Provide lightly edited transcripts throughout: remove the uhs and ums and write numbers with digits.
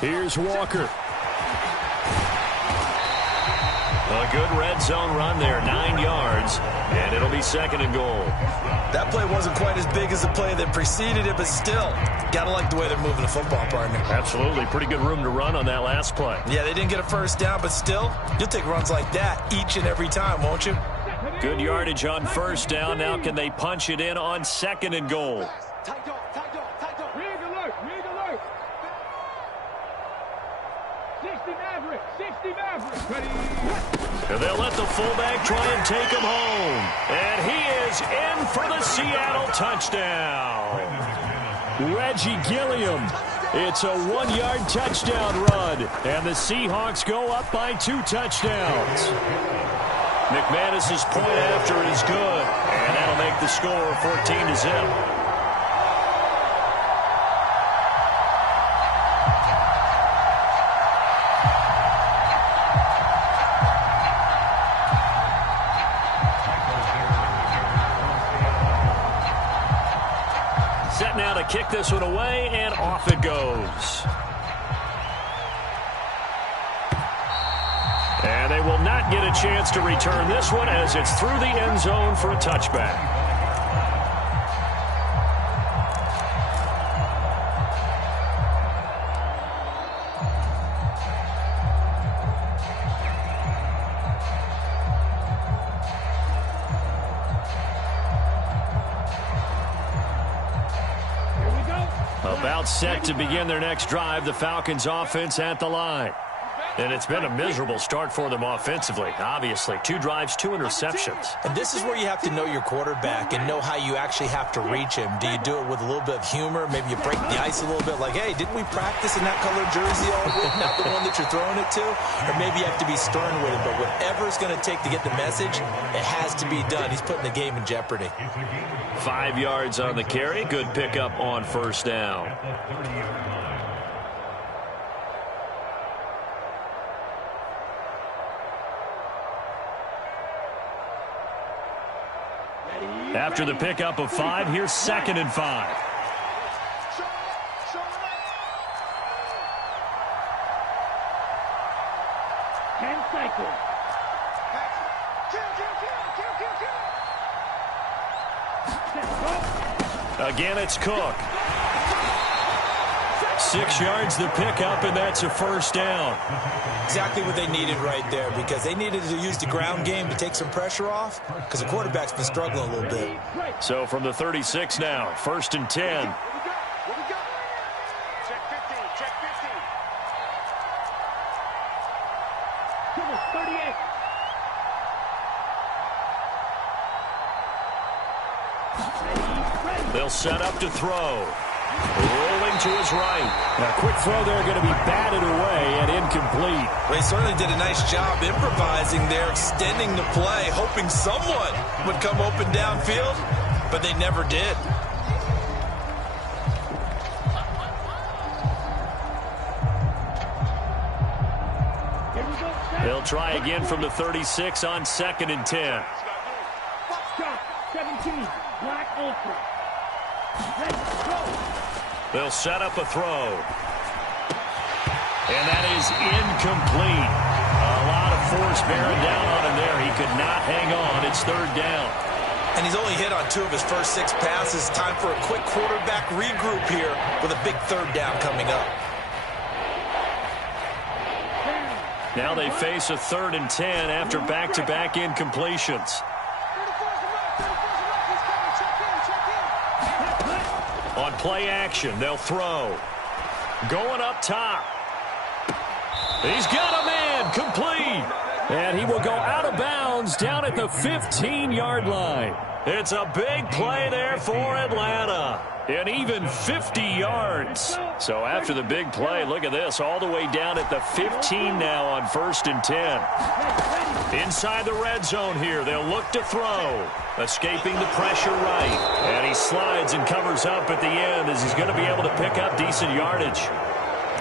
Here's Walker. A good red zone run there, 9 yards, and it'll be 2nd and goal. That play wasn't quite as big as the play that preceded it, but still, gotta like the way they're moving the football, partner. Absolutely. Pretty good room to run on that last play. Yeah, they didn't get a first down, but still, you'll take runs like that each and every time, won't you? Good yardage on 1st down. Now can they punch it in on 2nd and goal? And they'll let the fullback try and take him home. And he is in for the Seattle touchdown. Reggie Gilliam. It's a 1-yard touchdown run. And the Seahawks go up by 2 touchdowns. McManus's point after is good. And that'll make the score 14-0. Set now to kick this one away, and off it goes. And they will not get a chance to return this one as it's through the end zone for a touchback. About set to begin their next drive, the Falcons offense at the line. And it's been a miserable start for them offensively, obviously. 2 drives, 2 interceptions. And this is where you have to know your quarterback and know how you actually have to reach him. Do you do it with a little bit of humor? Maybe you break the ice a little bit, like, hey, didn't we practice in that colored jersey all week? Not the one that you're throwing it to? Or maybe you have to be stern with him. But whatever it's going to take to get the message, it has to be done. He's putting the game in jeopardy. 5 yards on the carry. Good pickup on 1st down. After the pickup of 5, here's 2nd and 5. Again, it's Cook. 6 yards the pickup, and that's a 1st down. Exactly what they needed right there, because they needed to use the ground game to take some pressure off, because the quarterback's been struggling a little bit. So from the 36 now, 1st and 10. They'll set up to throw. Rolling to his right. Now, quick throw there, going to be batted away and incomplete. They certainly did a nice job improvising there, extending the play, hoping someone would come open downfield, but they never did. They'll try again from the 36 on 2nd and 10. 17, Black Ultra. They'll set up a throw. And that is incomplete. A lot of force bearing down on him there. He could not hang on. It's 3rd down. And he's only hit on 2 of his first 6 passes. Time for a quick quarterback regroup here with a big 3rd down coming up. Now they face a 3rd and 10 after back-to-back incompletions. On play action, they'll throw. Going up top. He's got a man, complete. And he will go out of bounds down at the 15-yard line. It's a big play there for Atlanta. And even 50 yards. So after the big play, look at this, all the way down at the 15 now on 1st and 10. Inside the red zone here, they'll look to throw. Escaping the pressure right. And he slides and covers up at the end as he's going to be able to pick up decent yardage.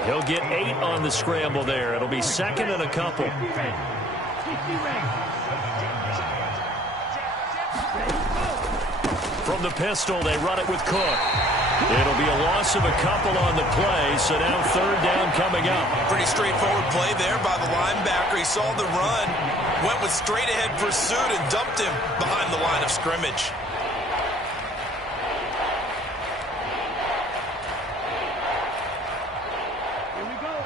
He'll get 8 on the scramble there. It'll be 2nd and a couple. From the pistol, they run it with Cook. It'll be a loss of a couple on the play, so now third down coming up. Pretty straightforward play there by the linebacker. He saw the run, went with straight-ahead pursuit, and dumped him behind the line of scrimmage.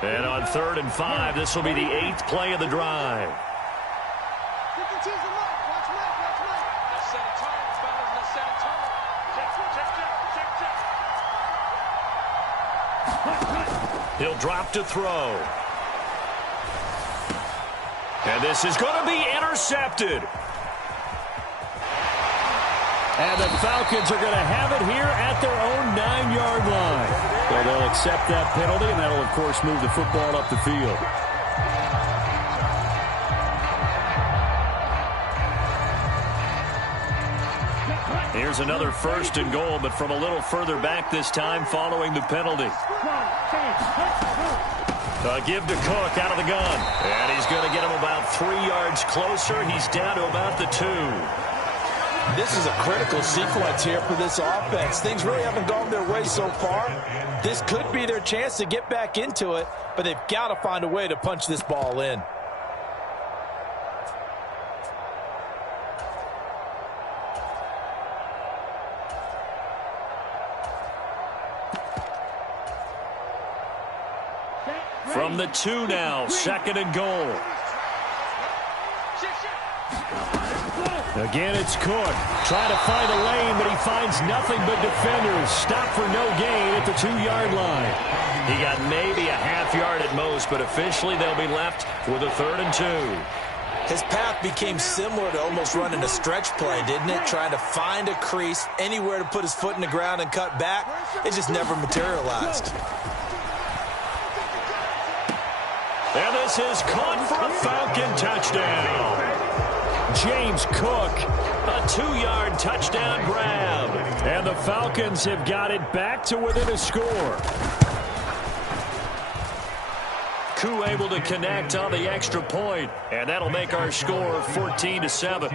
And on 3rd and 5, this will be the 8th play of the drive. He'll drop to throw. And this is going to be intercepted. And the Falcons are going to have it here at their own 9-yard line. Well, they'll accept that penalty, and that'll, of course, move the football up the field. Here's another 1st and goal, but from a little further back this time following the penalty. Give to Cook out of the gun. And he's going to get him about 3 yards closer. He's down to about the 2. This is a critical sequence here for this offense. Things really haven't gone their way so far. This could be their chance to get back into it, but they've got to find a way to punch this ball in. From the 2 now, 2nd and goal. Again, it's Cook. Trying to find a lane, but he finds nothing but defenders. Stop for no gain at the 2-yard line. He got maybe a half yard at most, but officially they'll be left with a 3rd and 2. His path became similar to almost running a stretch play, didn't it? Trying to find a crease, anywhere to put his foot in the ground and cut back. It just never materialized. And this is caught for a Falcon touchdown. James Cook, a 2-yard touchdown grab. And the Falcons have got it back to within a score. Koo able to connect on the extra point, and that'll make our score 14-7.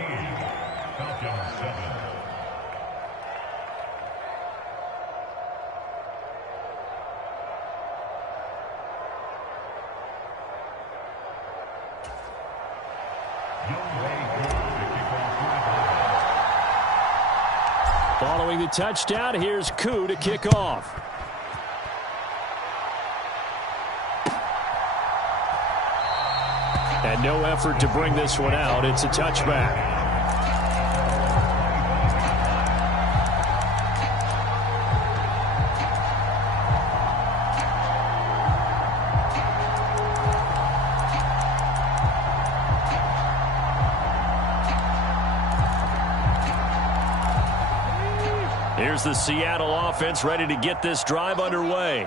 Following the touchdown, here's Koo to kick off. And no effort to bring this one out. It's a touchback. Here's the Seattle offense ready to get this drive underway.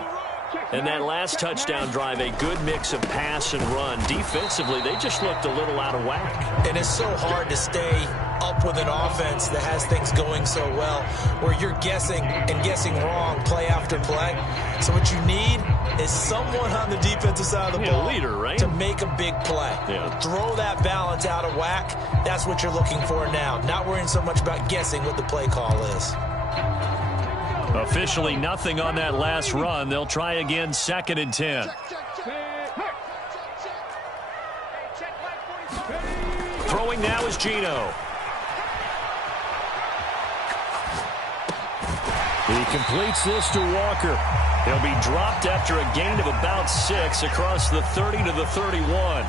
And that last touchdown drive, a good mix of pass and run. Defensively, they just looked a little out of whack. And it's so hard to stay up with an offense that has things going so well, where you're guessing and guessing wrong play after play. So what you need is someone on the defensive side of the ball, leader, right? to make a big play. Yeah. Throw that balance out of whack. That's what you're looking for now. Not worrying so much about guessing what the play call is. Officially nothing on that last run. They'll try again, 2nd and 10. Throwing now is Geno. He completes this to Walker. He'll be dropped after a gain of about 6 across the 30 to the 31.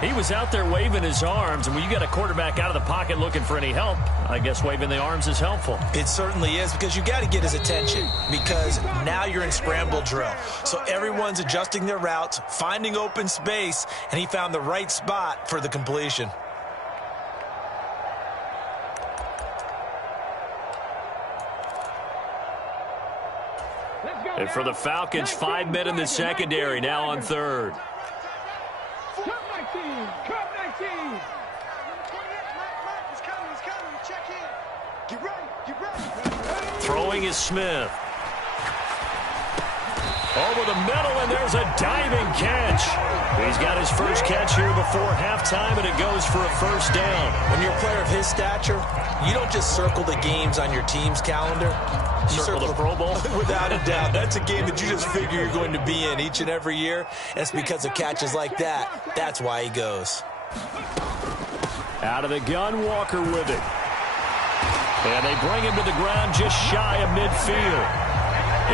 He was out there waving his arms, and when you got a quarterback out of the pocket looking for any help, I guess waving the arms is helpful. It certainly is, because you got to get his attention, because now you're in scramble drill. So everyone's adjusting their routes, finding open space, and he found the right spot for the completion. And for the Falcons, 5 men in the secondary, now on 3rd. Throwing is Smith. Over the middle, and there's a diving catch. He's got his first catch here before halftime, and it goes for a 1st down. When you're a player of his stature, you don't just circle the games on your team's calendar. circle the Pro Bowl? Without a doubt. That's a game that you just figure you're going to be in each and every year. And it's because of catches like that. That's why he goes. Out of the gun, Walker with it. And they bring him to the ground just shy of midfield.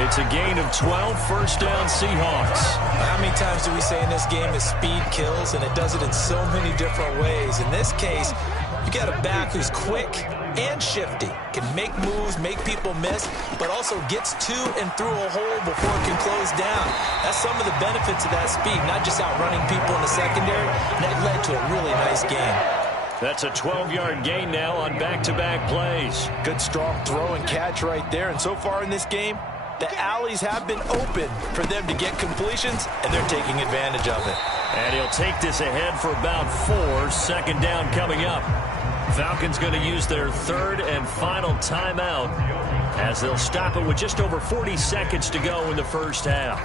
It's a gain of 12, first down Seahawks. How many times do we say in this game that speed kills, and it does it in so many different ways? In this case, you got a back who's quick and shifty, can make moves, make people miss, but also gets to and through a hole before it can close down. That's some of the benefits of that speed, not just outrunning people in the secondary, and that led to a really nice game. That's a 12-yard gain now on back-to-back plays. Good strong throw and catch right there, and so far in this game, the alleys have been open for them to get completions, and they're taking advantage of it. And he'll take this ahead for about 4. Second down coming up. Falcons going to use their third and final timeout as they'll stop it with just over 40 seconds to go in the first half.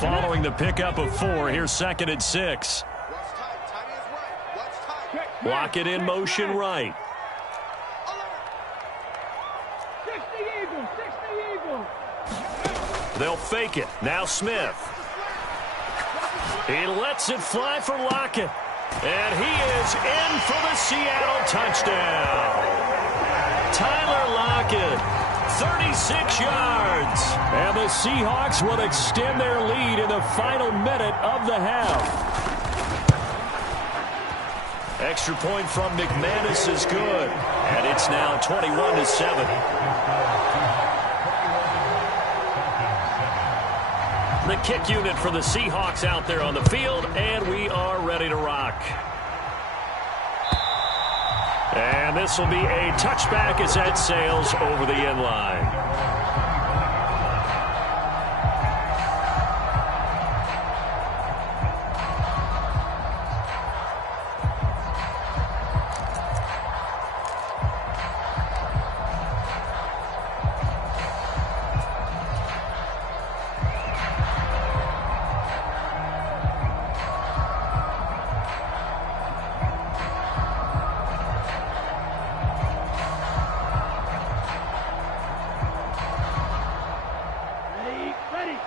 Following the pickup of 4, here's 2nd and 6. Block it in motion right. They'll fake it. Now Smith. He lets it fly for Lockett. And he is in for the Seattle touchdown. Tyler Lockett, 36 yards. And the Seahawks will extend their lead in the final minute of the half. Extra point from McManus is good. And it's now 21-7. The kick unit for the Seahawks out there on the field, and we are ready to rock. And this will be a touchback as that sails over the end line.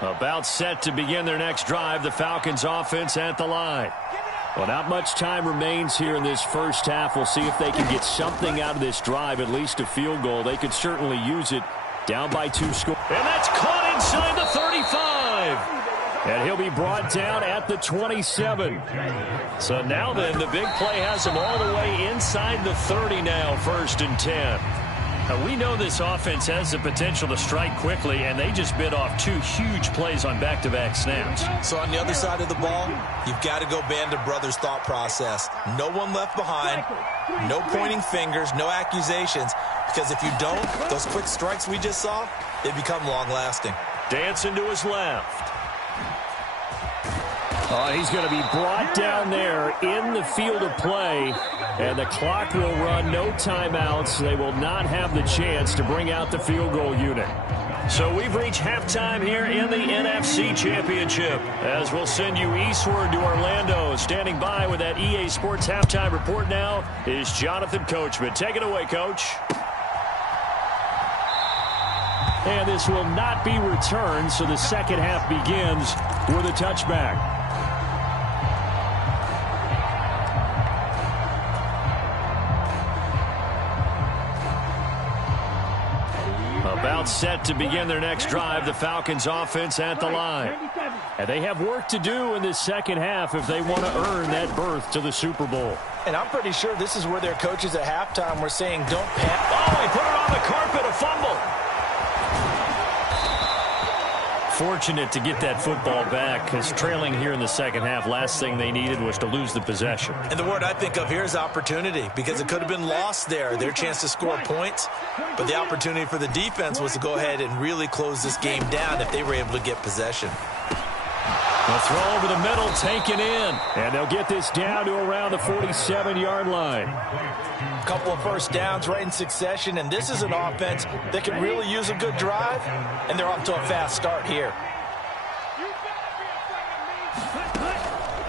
About set to begin their next drive, the Falcons offense at the line. Well, not much time remains here in this first half. We'll see if they can get something out of this drive, at least a field goal. They could certainly use it. Down by 2 scores. And that's caught inside the 35. And he'll be brought down at the 27. So now then, the big play has him all the way inside the 30 now, 1st and 10. We know this offense has the potential to strike quickly, and they just bit off 2 huge plays on back-to-back snaps. So on the other side of the ball, you've got to go band of brothers thought process. No one left behind, no pointing fingers, no accusations, because if you don't, those quick strikes we just saw, they become long-lasting. Dancing to his left. He's going to be brought down there in the field of play, and the clock will run. No timeouts. They will not have the chance to bring out the field goal unit. So we've reached halftime here in the NFC Championship, as we'll send you eastward to Orlando. Standing by with that EA Sports halftime report now is Jonathan Coachman. Take it away, Coach. And this will not be returned, so the second half begins with a touchback. About set to begin their next drive, the Falcons offense at the line. And they have work to do in this second half if they want to earn that berth to the Super Bowl. And I'm pretty sure this is where their coaches at halftime were saying, don't panic. Oh, he put it on the carpet, a fumble. Fortunate to get that football back, because trailing here in the second half, last thing they needed was to lose the possession. And the word I think of here is opportunity, because it could have been lost there, their chance to score points. But the opportunity for the defense was to go ahead and really close this game down if they were able to get possession. A throw over the middle, taken in. And they'll get this down to around the 47-yard line. A couple of first downs right in succession, and this is an offense that can really use a good drive, and they're off to a fast start here.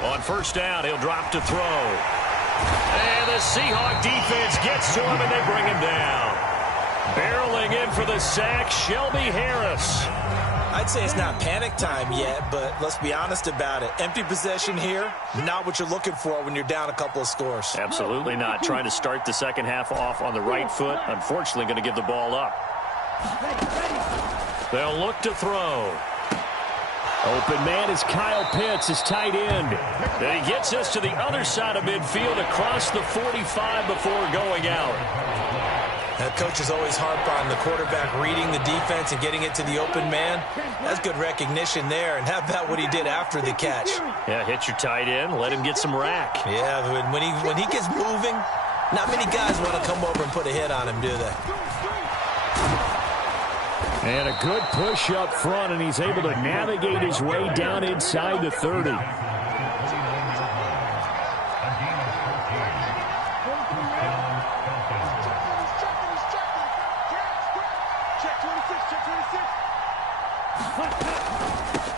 On first down, he'll drop to throw. And the Seahawks defense gets to him, and they bring him down. Barreling in for the sack, Shelby Harris. I'd say it's not panic time yet, but let's be honest about it. Empty possession here, not what you're looking for when you're down a couple of scores. Absolutely not. Trying to start the second half off on the right foot. Unfortunately, going to give the ball up. They'll look to throw. Open man is Kyle Pitts, his tight end. And he gets us to the other side of midfield across the 45 before going out. That coach is always harp on the quarterback reading the defense and getting it to the open man. That's good recognition there. And how about what he did after the catch? Yeah, hit your tight end, let him get some rack. Yeah, when he gets moving, not many guys want to come over and put a hit on him, do they? And a good push up front, and he's able to navigate his way down inside the 30.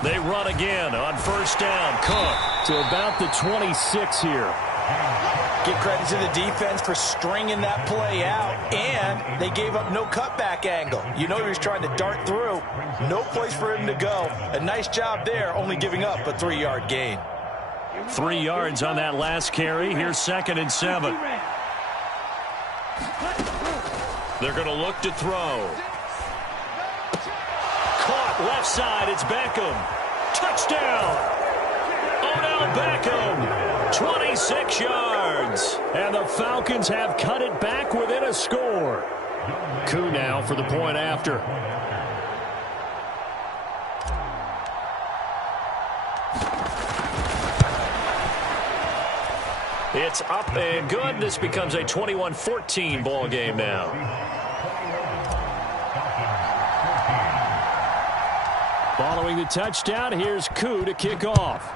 They run again on first down. Cook to about the 26 here. Give credit to the defense for stringing that play out, and they gave up no cutback angle. You know he was trying to dart through. No place for him to go. A nice job there, only giving up a 3-yard gain. 3 yards on that last carry. Here's 2nd and 7. They're going to look to throw. Caught left side. It's Beckham. Touchdown. Odell Beckham. 26 yards. And the Falcons have cut it back within a score. Koo now for the point after. It's up and good. This becomes a 21-14 ball game now. Following the touchdown, here's Koo to kick off.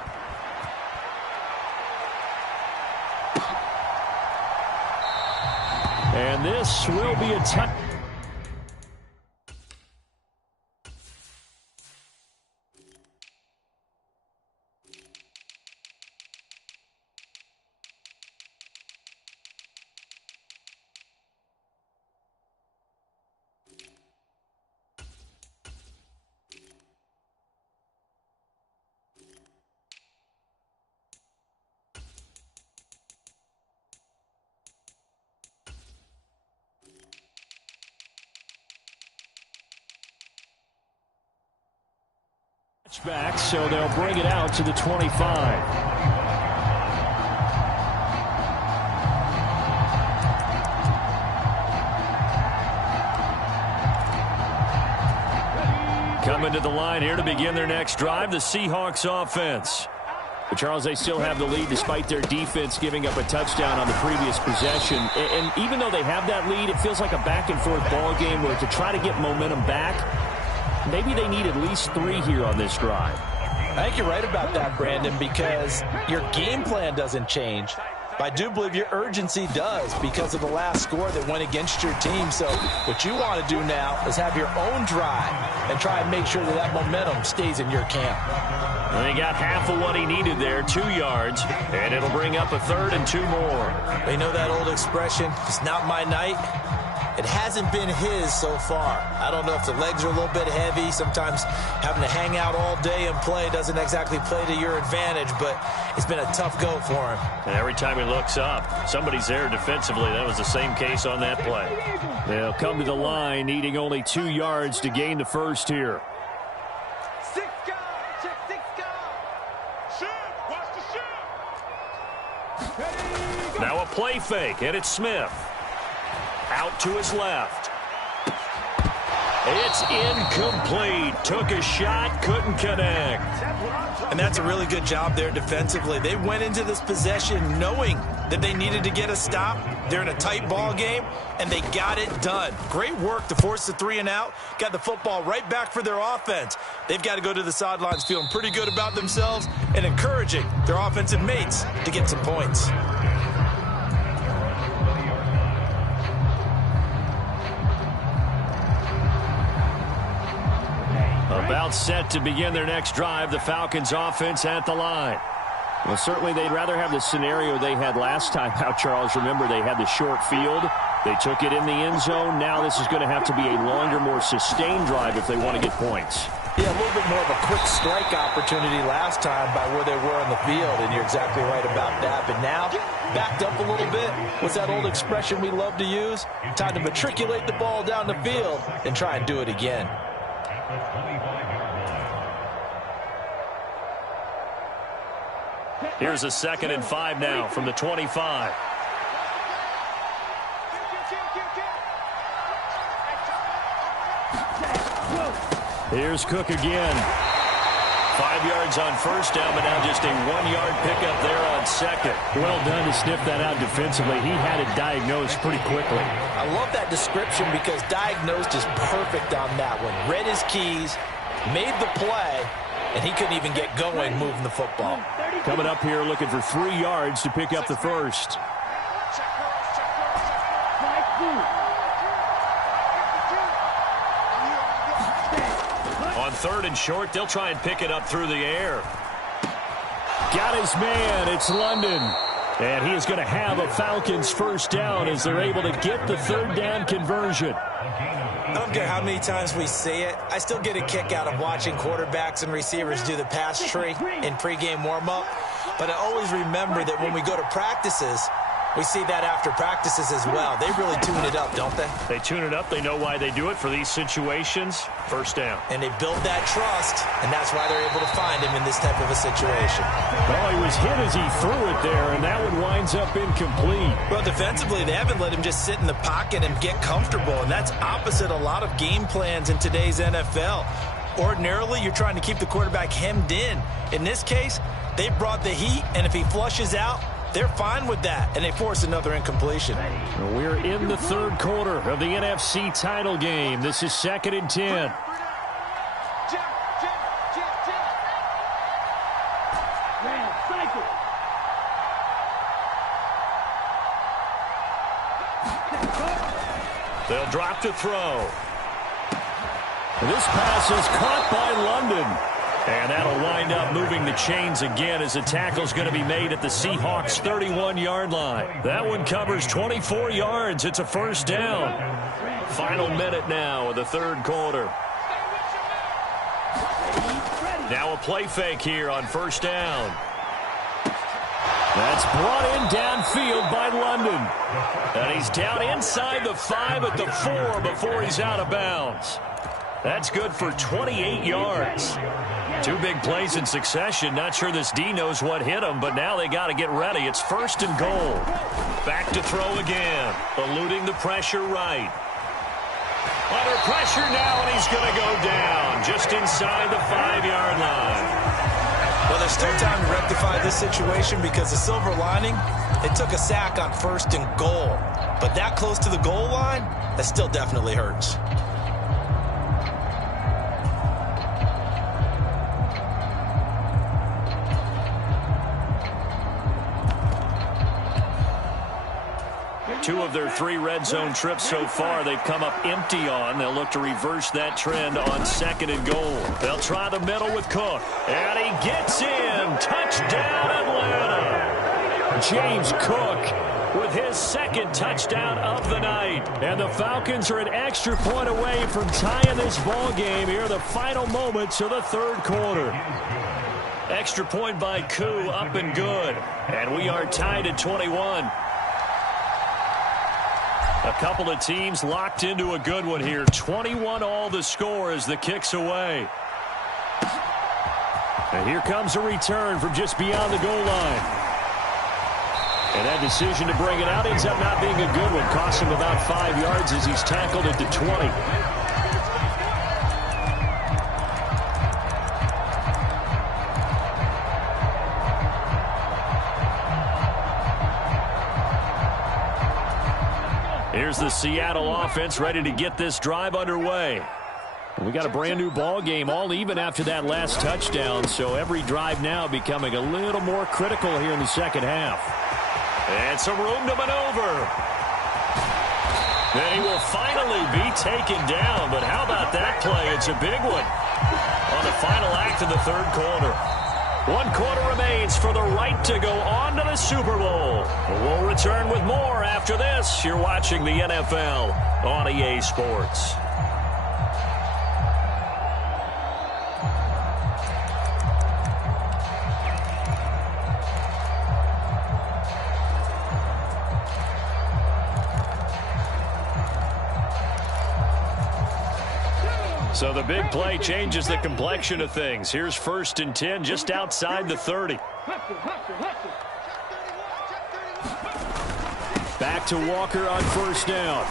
And this will be a touchdown. Back, so they'll bring it out to the 25. Coming to the line here to begin their next drive, the Seahawks offense. But Charles, they still have the lead despite their defense giving up a touchdown on the previous possession. And even though they have that lead, it feels like a back-and-forth ball game where to try to get momentum back, maybe they need at least 3 here on this drive. I think you're right about that, Brandon, because your game plan doesn't change. I do believe your urgency does because of the last score that went against your team. So what you want to do now is have your own drive and try and make sure that that momentum stays in your camp. And he got half of what he needed there, 2 yards, and it'll bring up a 3rd and 2 more. You know that old expression, it's not my night? It hasn't been his so far. I don't know if the legs are a little bit heavy. Sometimes having to hang out all day and play doesn't exactly play to your advantage, but it's been a tough go for him. And every time he looks up, somebody's there defensively. That was the same case on that play. They'll come to the line, needing only 2 yards to gain the first here. Now a play fake, and it's Smith. Out to his left. It's incomplete. Took a shot, couldn't connect. And that's a really good job there defensively. They went into this possession knowing that they needed to get a stop. They're in a tight ball game, and they got it done. Great work to force the 3 and out. Got the football right back for their offense. They've got to go to the sidelines feeling pretty good about themselves and encouraging their offensive mates to get some points. About set to begin their next drive, the Falcons offense at the line. Well, certainly they'd rather have the scenario they had last time out, Charles. Remember, they had the short field. They took it in the end zone. Now this is going to have to be a longer, more sustained drive if they want to get points. Yeah, a little bit more of a quick strike opportunity last time by where they were on the field, and you're exactly right about that. But now, backed up a little bit, what's that old expression we love to use? Time to matriculate the ball down the field and try and do it again. Here's a 2nd and 5 now from the 25. Here's Cook again. 5 yards on first down, but now just a 1-yard pickup there on 2nd. Well done to sniff that out defensively. He had it diagnosed pretty quickly. I love that description because diagnosed is perfect on that one. Read his keys, made the play, and he couldn't even get going moving the football. Coming up here looking for 3 yards to pick up the first. On 3rd and short, they'll try and pick it up through the air. Got his man. It's London. And he is going to have a Falcons first down as they're able to get the 3rd down conversion. I don't care how many times we say it, I still get a kick out of watching quarterbacks and receivers do the pass tree in pregame warm-up. But I always remember that when we go to practices, we see that after practices as well. They really tune it up, don't they? They tune it up. They know why they do it for these situations. First down. And they build that trust, and that's why they're able to find him in this type of a situation. Oh, he was hit as he threw it there, and that one winds up incomplete. Well, defensively, they haven't let him just sit in the pocket and get comfortable, and that's opposite a lot of game plans in today's NFL. Ordinarily, you're trying to keep the quarterback hemmed in. In this case, they brought the heat, and if he flushes out, they're fine with that, and they force another incompletion. We're in the 3rd quarter of the NFC title game. This is 2nd and 10. They'll drop to throw. This pass is caught by London. And that'll wind up moving the chains again as the tackle's going to be made at the Seahawks' 31-yard line. That one covers 24 yards. It's a first down. Final minute now of the 3rd quarter. Now a play fake here on first down. That's brought in downfield by London. And he's down inside the 5 at the 4 before he's out of bounds. That's good for 28 yards. 2 big plays in succession. Not sure this D knows what hit him, but now they got to get ready. It's 1st and goal. Back to throw again. Eluding the pressure right. Under pressure now, and he's going to go down just inside the 5-yard line. Well, there's still time to rectify this situation because the silver lining, it took a sack on 1st and goal. But that close to the goal line, that still definitely hurts. Two of their 3 red zone trips so far, they've come up empty on. They'll look to reverse that trend on 2nd and goal. They'll try the middle with Cook. And he gets in. Touchdown, Atlanta. James Cook with his 2nd touchdown of the night. And the Falcons are an extra point away from tying this ball game here, the final moments of the 3rd quarter. Extra point by Koo, up and good. And we are tied at 21. A couple of teams locked into a good one here. 21 all the score as the kick's away. And here comes a return from just beyond the goal line. And that decision to bring it out ends up not being a good one. Costs him about 5 yards as he's tackled at the 20. Here's the Seattle offense ready to get this drive underway. We got a brand new ball game, all even after that last touchdown, so every drive now becoming a little more critical here in the 2nd half. And some room to maneuver. Then he will finally be taken down, but how about that play? It's a big one on the final act of the 3rd quarter. 1 quarter remains for the right to go on to the Super Bowl. We'll return with more after this. You're watching the NFL on EA Sports. So the big play changes the complexion of things. Here's 1st and 10 just outside the 30. Back to Walker on 1st down.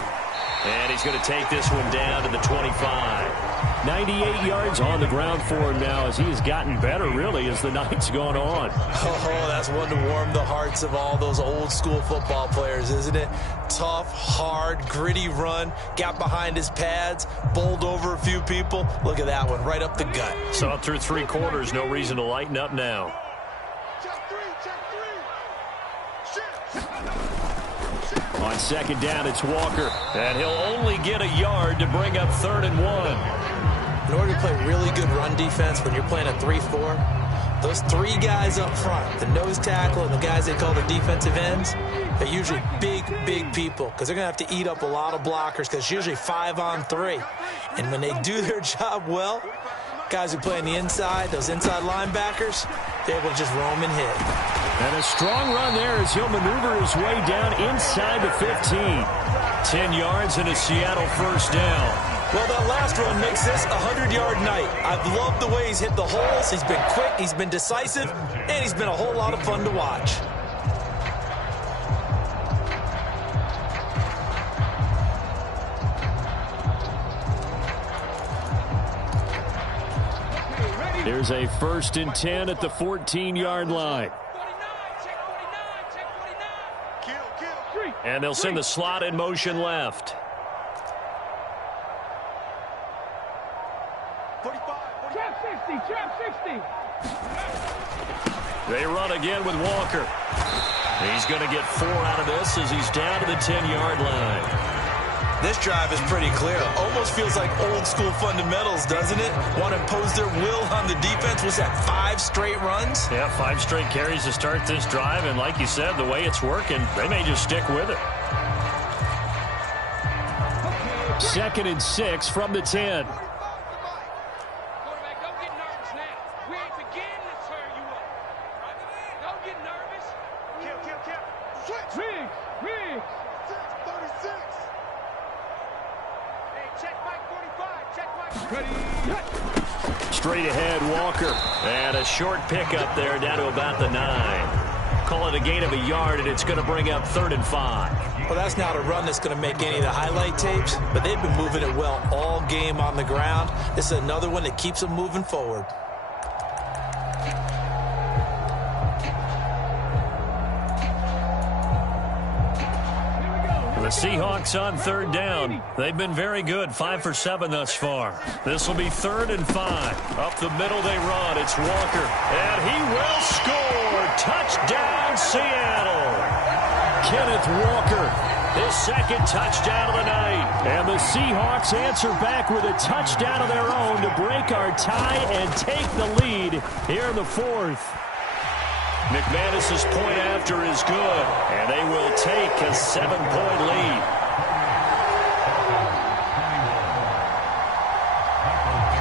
And he's going to take this one down to the 25. 98 yards on the ground for him now as he has gotten better, really, as the night's gone on. Oh, that's one to warm the hearts of all those old-school football players, isn't it? Tough, hard, gritty run, got behind his pads, bowled over a few people. Look at that one, right up the gut. Saw it through 3 quarters, no reason to lighten up now. On 2nd down, it's Walker, and he'll only get a yard to bring up 3rd and 1. In order to play really good run defense when you're playing a 3-4, those 3 guys up front, the nose tackle and the guys they call the defensive ends, they're usually big people because they're going to have to eat up a lot of blockers because it's usually 5 on 3. And when they do their job well, guys who play on the inside, those inside linebackers, they're able to just roam and hit. And a strong run there as he'll maneuver his way down inside the 15. 10 yards and a Seattle 1st down. Well, that last run makes this a 100-yard night. I've loved the way he's hit the holes. He's been quick, he's been decisive, and he's been a whole lot of fun to watch. There's a 1st and 10 at the 14-yard line. And they'll send the slot in motion left. They run again with Walker. He's going to get 4 out of this as he's down to the 10-yard line. This drive is pretty clear. Almost feels like old-school fundamentals, doesn't it? Want to impose their will on the defense. Was that 5 straight runs? Yeah, 5 straight carries to start this drive. And like you said, the way it's working, they may just stick with it. 2nd and 6 from the 10. Straight ahead, Walker. And a short pickup there down to about the 9. Call it a gain of a yard, and it's going to bring up 3rd and 5. Well, that's not a run that's going to make any of the highlight tapes, but they've been moving it well all game on the ground. This is another one that keeps them moving forward. The Seahawks on 3rd down. They've been very good, 5 for 7 thus far. This will be 3rd and 5. Up the middle they run. It's Walker, and he will score. Touchdown, Seattle. Kenneth Walker, his 2nd touchdown of the night. And the Seahawks answer back with a touchdown of their own to break our tie and take the lead here in the 4th. McManus's point after is good, and they will take a 7-point lead.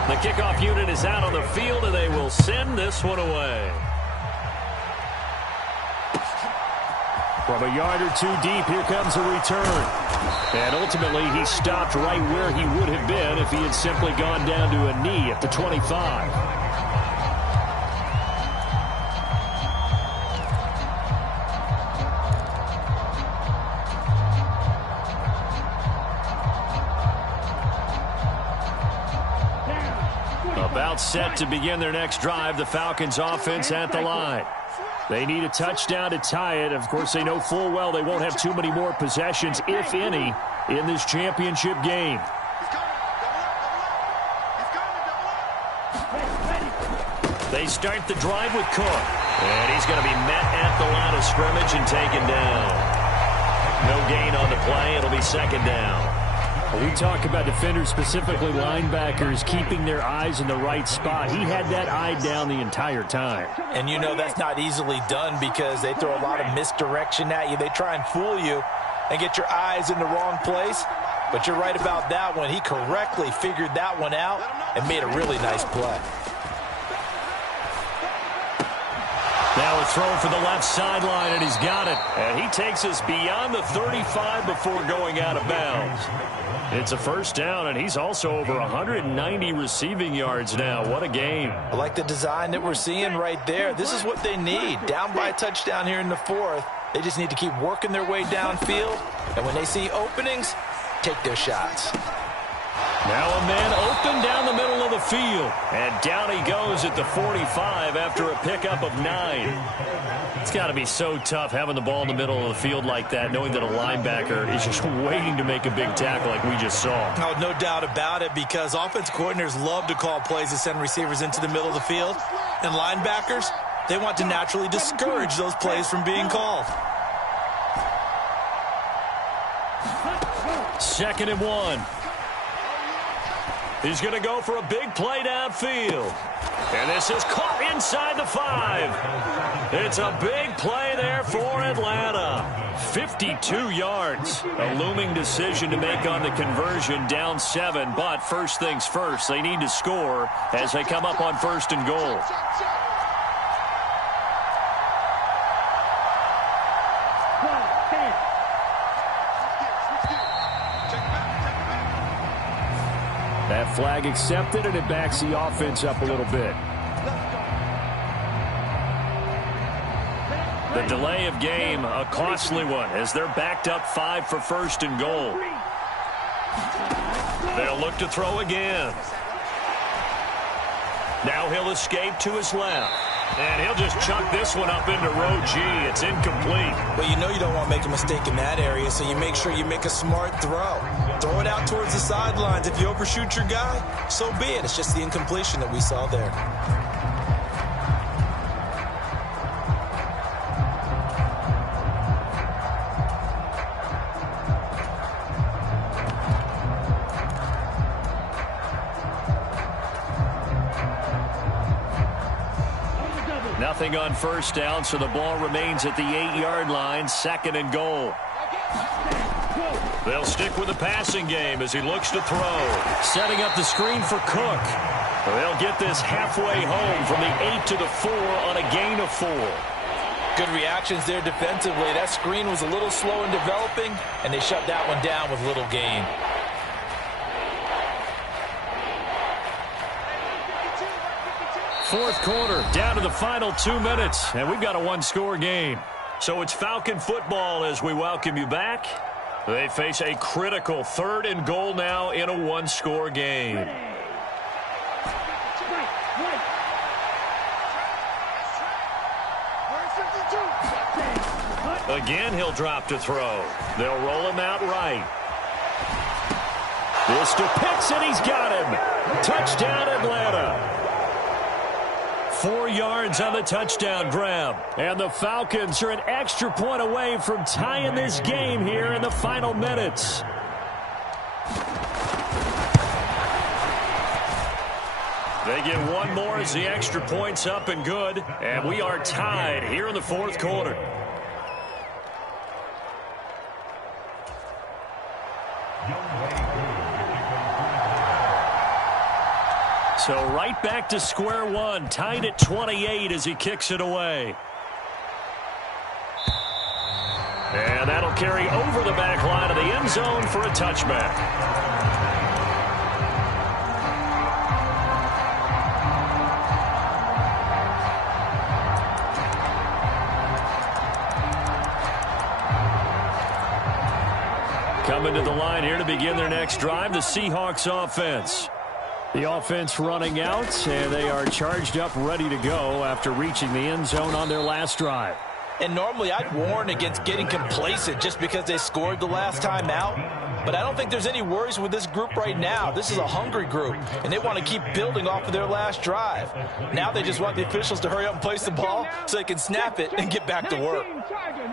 The kickoff unit is out on the field, and they will send this one away. From a yard or 2 deep, here comes a return. And ultimately, he stopped right where he would have been if he had simply gone down to a knee at the 25. About set to begin their next drive, the Falcons offense at the line. They need a touchdown to tie it. Of course, they know full well they won't have too many more possessions, if any, in this championship game. They start the drive with Cook. And he's going to be met at the line of scrimmage and taken down. No gain on the play. It'll be 2nd down. We talk about defenders, specifically linebackers, keeping their eyes in the right spot. He had that eye down the entire time. And you know that's not easily done because they throw a lot of misdirection at you. They try and fool you and get your eyes in the wrong place. But you're right about that one. He correctly figured that one out and made a really nice play. Now a throw for the left sideline, and he's got it. And he takes us beyond the 35 before going out of bounds. It's a first down, and he's also over 190 receiving yards now. What a game. I like the design that we're seeing right there. This is what they need. Down by a touchdown here in the fourth. They just need to keep working their way downfield. And when they see openings, take their shots. Now a man open down the middle of the field. And down he goes at the 45 after a pickup of 9. It's got to be so tough having the ball in the middle of the field like that, knowing that a linebacker is just waiting to make a big tackle like we just saw. Oh, no doubt about it, because offense coordinators love to call plays to send receivers into the middle of the field. And linebackers, they want to naturally discourage those plays from being called. 2nd and 1. He's going to go for a big play downfield. And this is caught inside the 5. It's a big play there for Atlanta. 52 yards. A looming decision to make on the conversion, down 7. But first things first, they need to score as they come up on 1st and goal. That flag accepted, and it backs the offense up a little bit. The delay of game, a costly one, as they're backed up 5 for 1st and goal. They'll look to throw again. Now he'll escape to his left. And he'll just chuck this one up into row G. It's incomplete. Well, you know you don't want to make a mistake in that area, so you make sure you make a smart throw. Throw it out towards the sidelines. If you overshoot your guy, so be it. It's just the incompletion that we saw there. Nothing on 1st down, so the ball remains at the 8-yard line, 2nd and goal. They'll stick with the passing game as he looks to throw. Setting up the screen for Cook. They'll get this halfway home from the 8 to the 4 on a gain of 4. Good reactions there defensively. That screen was a little slow in developing, and they shut that one down with little gain. Fourth quarter, down to the final 2 minutes, and we've got a one-score game. So it's Falcon football as we welcome you back. They face a critical 3rd and goal now in a one-score game. Again, he'll drop to throw. They'll roll him out right. This to Pitts, and he's got him. Touchdown, Atlanta. 4 yards on the touchdown grab. And the Falcons are an extra point away from tying this game here in the final minutes. They get one more as the extra point's up and good. And we are tied here in the 4th quarter. So right back to square one, tied at 28 as he kicks it away. And that'll carry over the back line of the end zone for a touchback. Coming to the line here to begin their next drive, the Seahawks offense. The offense running out, and they are charged up, ready to go after reaching the end zone on their last drive. And normally I'd warn against getting complacent just because they scored the last time out. But I don't think there's any worries with this group right now. This is a hungry group, and they want to keep building off of their last drive. Now they just want the officials to hurry up and place the ball so they can snap it and get back to work.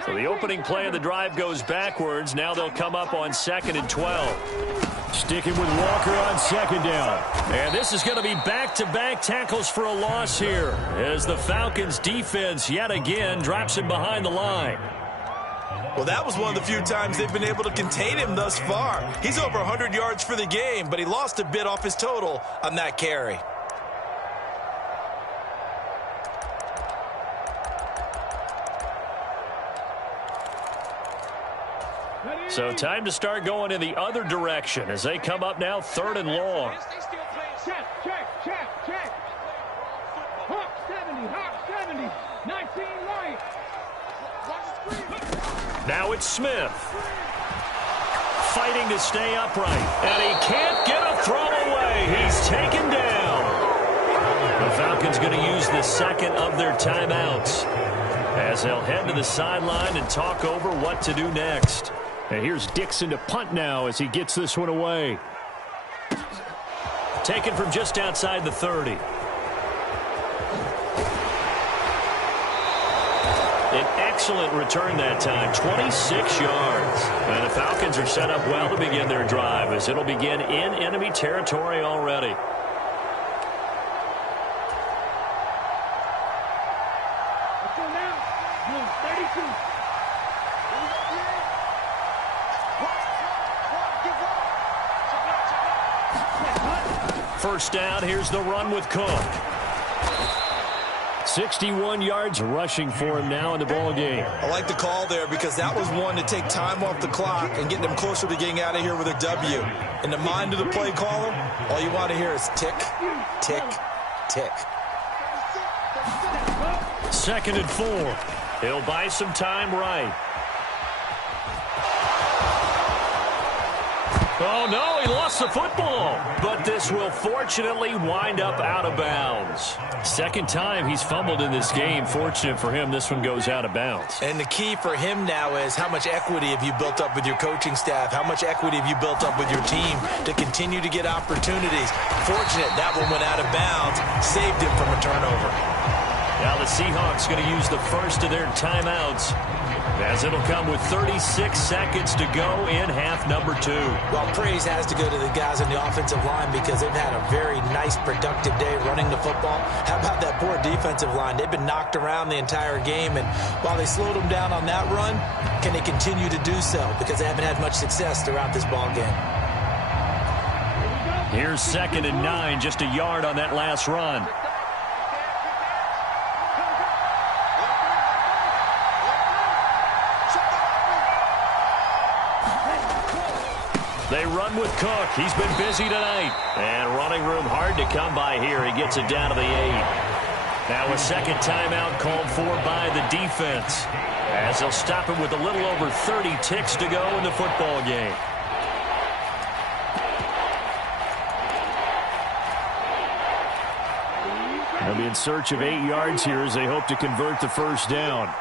So the opening play of the drive goes backwards. Now they'll come up on 2nd and 12. Sticking with Walker on second down. And this is going to be back-to-back tackles for a loss here as the Falcons defense yet again drops him behind the line. Well, that was one of the few times they've been able to contain him thus far. He's over 100 yards for the game, but he lost a bit off his total on that carry. So time to start going in the other direction as they come up now 3rd and long. Check. Hawk 70, 19 right. Now it's Smith. Fighting to stay upright. And he can't get a throw away. He's taken down. The Falcons going to use the second of their timeouts as they'll head to the sideline and talk over what to do next. And here's Dixon to punt now as he gets this one away. Taken from just outside the 30. An excellent return that time, 26 yards. And the Falcons are set up well to begin their drive as it'll begin in enemy territory already. Let's go now. 32. First down, here's the run with Cook. 61 yards rushing for him now in the ball game. I like the call there because that was one to take time off the clock and get them closer to getting out of here with a W. In the mind of the play caller, all you want to hear is tick, tick, tick. 2nd and 4. He'll buy some time right. Oh, no, he lost the football. But this will fortunately wind up out of bounds. Second time he's fumbled in this game. Fortunate for him, this one goes out of bounds. And the key for him now is how much equity have you built up with your coaching staff? How much equity have you built up with your team to continue to get opportunities? Fortunate that one went out of bounds, saved him from a turnover. Now the Seahawks going to use the first of their timeouts as it'll come with 36 seconds to go in half number 2. Well, praise has to go to the guys on the offensive line because they've had a very nice, productive day running the football. How about that poor defensive line? They've been knocked around the entire game, and while they slowed them down on that run, can they continue to do so? Because they haven't had much success throughout this ball game. Here's 2nd and 9, just a yard on that last run. They run with Cook. He's been busy tonight. And running room hard to come by here. He gets it down to the 8. Now a second timeout called for by the defense as they'll stop him with a little over 30 ticks to go in the football game. They'll be in search of 8 yards here as they hope to convert the first down.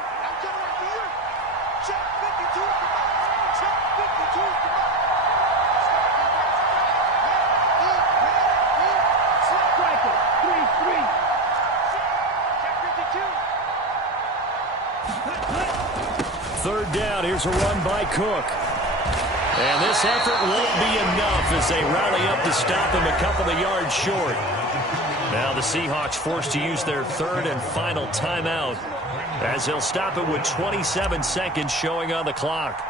Third down, here's a run by Cook. And this effort won't be enough as they rally up to stop him a couple of yards short. Now the Seahawks forced to use their third and final timeout as they'll stop it with 27 seconds showing on the clock.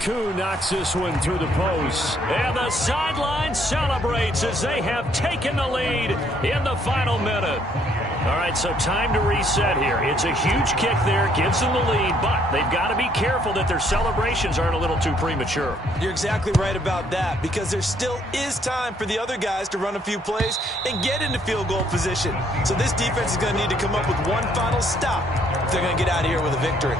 Koo knocks this one through the post. And the sideline celebrates as they have taken the lead in the final minute. All right, so time to reset here. It's a huge kick there, gives them the lead, but they've got to be careful that their celebrations aren't a little too premature. You're exactly right about that because there still is time for the other guys to run a few plays and get into field goal position. So this defense is going to need to come up with one final stop if they're going to get out of here with a victory.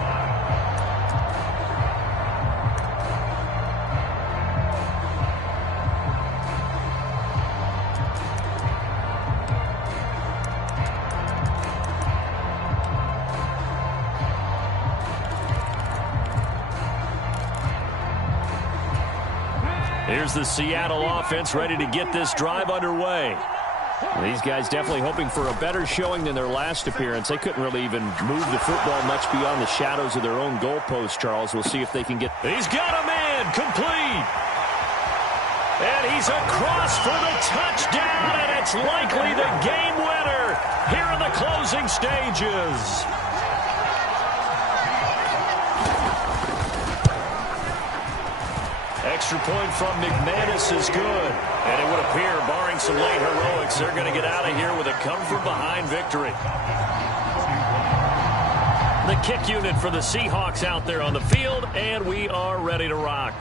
Here's the Seattle offense ready to get this drive underway. These guys definitely hoping for a better showing than their last appearance. They couldn't really even move the football much beyond the shadows of their own goalpost, Charles. We'll see if they can get... He's got him in! in, complete. And he's across for the touchdown, and it's likely the game winner here in the closing stages. Extra point from McManus is good. And it would appear, barring some late heroics, they're going to get out of here with a come-from-behind victory. The kick unit for the Seahawks out there on the field, and we are ready to rock.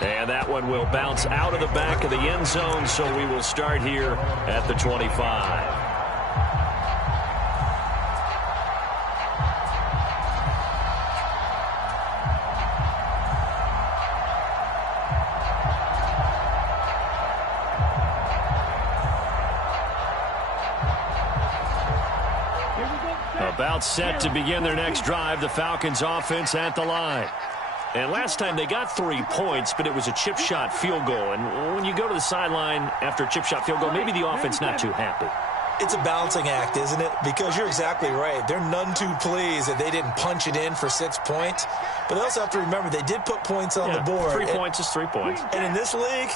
And that one will bounce out of the back of the end zone, so we will start here at the 25. About set to begin their next drive, the Falcons offense at the line. And last time they got 3 points, but it was a chip shot field goal. And when you go to the sideline after a chip shot field goal, maybe the offense not too happy. It's a balancing act, isn't it? Because you're exactly right. They're none too pleased that they didn't punch it in for 6 points. But they also have to remember they did put points on the board. 3 points is 3 points. And in this league,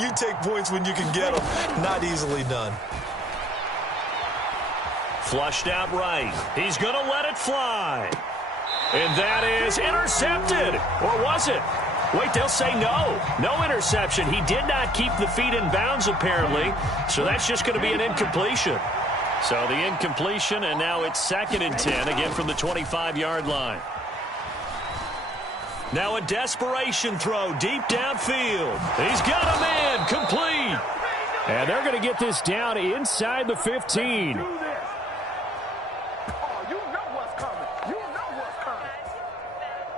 you take points when you can get them. Not easily done. Flushed out right. He's going to let it fly. And that is intercepted. Or was it? Wait, they'll say no. No interception. He did not keep the feet in bounds, apparently. So that's just going to be an incompletion. So the incompletion, and now it's 2nd and 10, again from the 25-yard line. Now a desperation throw deep downfield. He's got him in. Complete. And they're going to get this down inside the 15.